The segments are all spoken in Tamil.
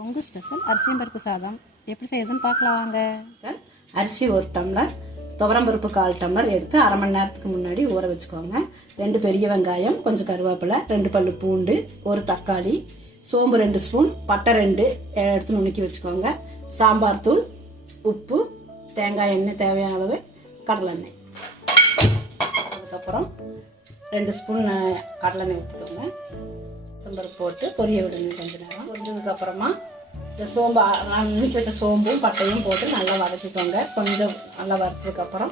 பொங்கல் ஸ்பெஷல் அரிசியும் பருப்பு சாதம் எப்படி செய்யறதுன்னு பார்க்கலாம் வாங்க. அரிசி 1 டம்ளர், துவரம் பருப்பு 1/4 டம்ளர் எடுத்து அரை மணி நேரத்துக்கு முன்னாடி ஊற வச்சுக்கோங்க. 2 பெரிய வெங்காயம், கொஞ்சம் கருவேப்பிலை, 2 பல்லு பூண்டு, 1 தக்காளி, சோம்பு 2 ஸ்பூன், பட்டை 2 எடுத்து நுணுக்கி வச்சுக்கோங்க. சாம்பார் தூள், உப்பு, தேங்காய் எண்ணெய் தேவையான அளவு, கடலை எண்ணெய். அதுக்கப்புறம் 2 ஸ்பூன் கடலை எண்ணெய் ஊற்றிக்கோங்க. பருப்பு போட்டு பொரிய விடுங்க. கொஞ்ச நேரம் பொரிஞ்சதுக்கு அப்புறமா இந்த சோம்பு நான் நுணுக்கி வச்ச சோம்பும் பட்டையும் போட்டு நல்லா வதக்கிக்கோங்க. கொஞ்சம் நல்லா வறுத்ததுக்கு அப்புறம்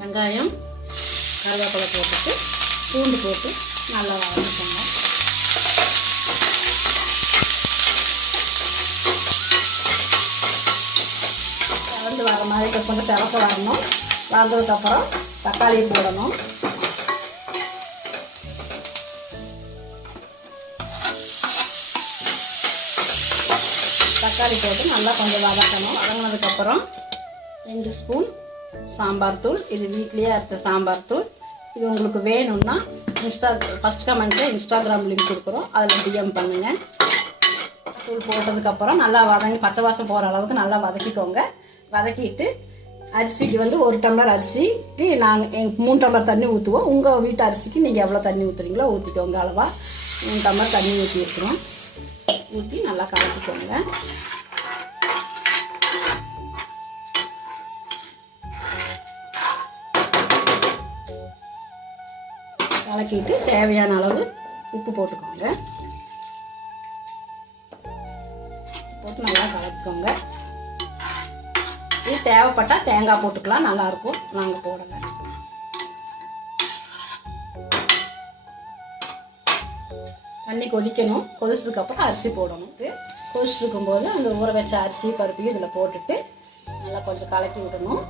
வெங்காயம் கருவேப்பிலை போட்டுட்டு பூண்டு போட்டு நல்லா வதக்கிக்கோங்க. வளர்ந்து வர மாதிரி கொஞ்சம் சிவக்க வரணும். வளர்ந்ததுக்கப்புறம் தக்காளி போடணும். தக்காளி போட்டு நல்லா கொஞ்சம் வதக்கணும். வதங்கினதுக்கப்புறம் 2 ஸ்பூன் சாம்பார் தூள். இது வீட்லேயே அரைச்ச சாம்பார் தூள். இது உங்களுக்கு வேணும்னா ஃபஸ்ட் கமெண்ட்டில் இன்ஸ்டாகிராம் லிங்க் கொடுக்குறோம், அதில் டிஎம் பண்ணுங்கள். தூள் போட்டதுக்கப்புறம் நல்லா வதங்கி பச்சை வாசம் போகிற அளவுக்கு நல்லா வதக்கிக்கோங்க. வதக்கிட்டு அரிசிக்கு 1 டம்ளர் அரிசிக்கு நாங்கள் 3 டம்ளர் தண்ணி ஊற்றுவோம். உங்கள் வீட்டு அரிசிக்கு நீங்கள் எவ்வளோ தண்ணி ஊற்றுறீங்களோ ஊற்றிக்கோங்க. அளவாக 3 டம்ளர் தண்ணி ஊற்றி வைக்கிறோம். ஊற்றி நல்லா கலக்கிக்கோங்க. கலக்கிட்டு தேவையான அளவு உப்பு போட்டுக்கோங்க. போட்டு நல்லா கலக்கிக்கோங்க. இது தேவைப்பட்டா தேங்காய் போட்டுக்கலாம், நல்லா இருக்கும். நாங்கள் போடலை. தண்ணி கொதிக்கணும். கொதிச்சதுக்கு அப்புறம் அரிசி போடணும். கொதிச்சுட்டு இருக்கும்போது அந்த ஊற வச்ச அரிசி பருப்பையும் இதில் போட்டுட்டு நல்லா கொஞ்சம் கலக்கி விடணும்.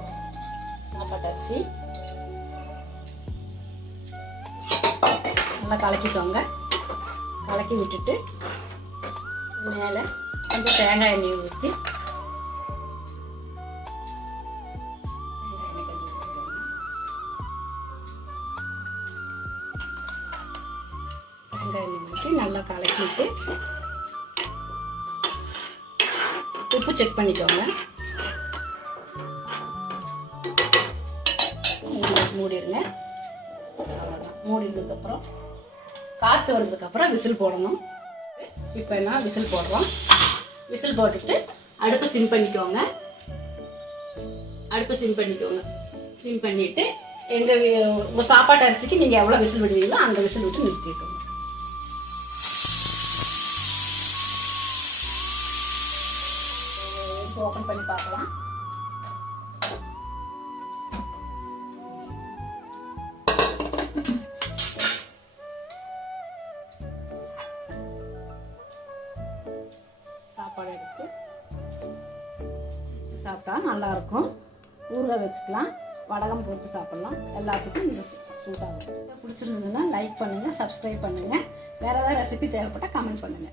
சாப்பாட்டு அரிசி நல்லா கலக்கிக்கோங்க. கலக்கி விட்டுட்டு மேலே கொஞ்சம் தேங்காய் எண்ணெய் ஊற்றி நல்லா கலக்கிட்டு உப்பு செக் பண்ணிக்கோங்க. மூடிடுங்க. மூடினதுக்கப்புறம் காற்று வந்ததுக்கப்புறம் விசில் போடணும். இப்போ என்ன விசில் போடுறோம். விசில் போட்டுட்டு அடுப்பை சிம் பண்ணிக்கோங்க. சிம் பண்ணிட்டு உங்கள் சாப்பாட்டு அரிசிக்கு நீங்கள் எவ்வளோ விசில் விடுவீங்களோ அந்த விசில் விட்டு நிறுத்திக்கோங்க. ஓப்பன் பண்ணி பார்க்கலாம். சாப்பாடு எடுத்து சாப்பிட்டா நல்லா இருக்கும். ஊறுகாய் வச்சுக்கலாம், வடகம் போட்டு சாப்பிடலாம். எல்லாத்துக்கும் இந்த சூட்டாகும். பிடிச்சிருந்ததுன்னா லைக் பண்ணுங்க, சப்ஸ்கிரைப் பண்ணுங்க. வேற ஏதாவது ரெசிபி தேவைப்பட்டால் கமெண்ட் பண்ணுங்க.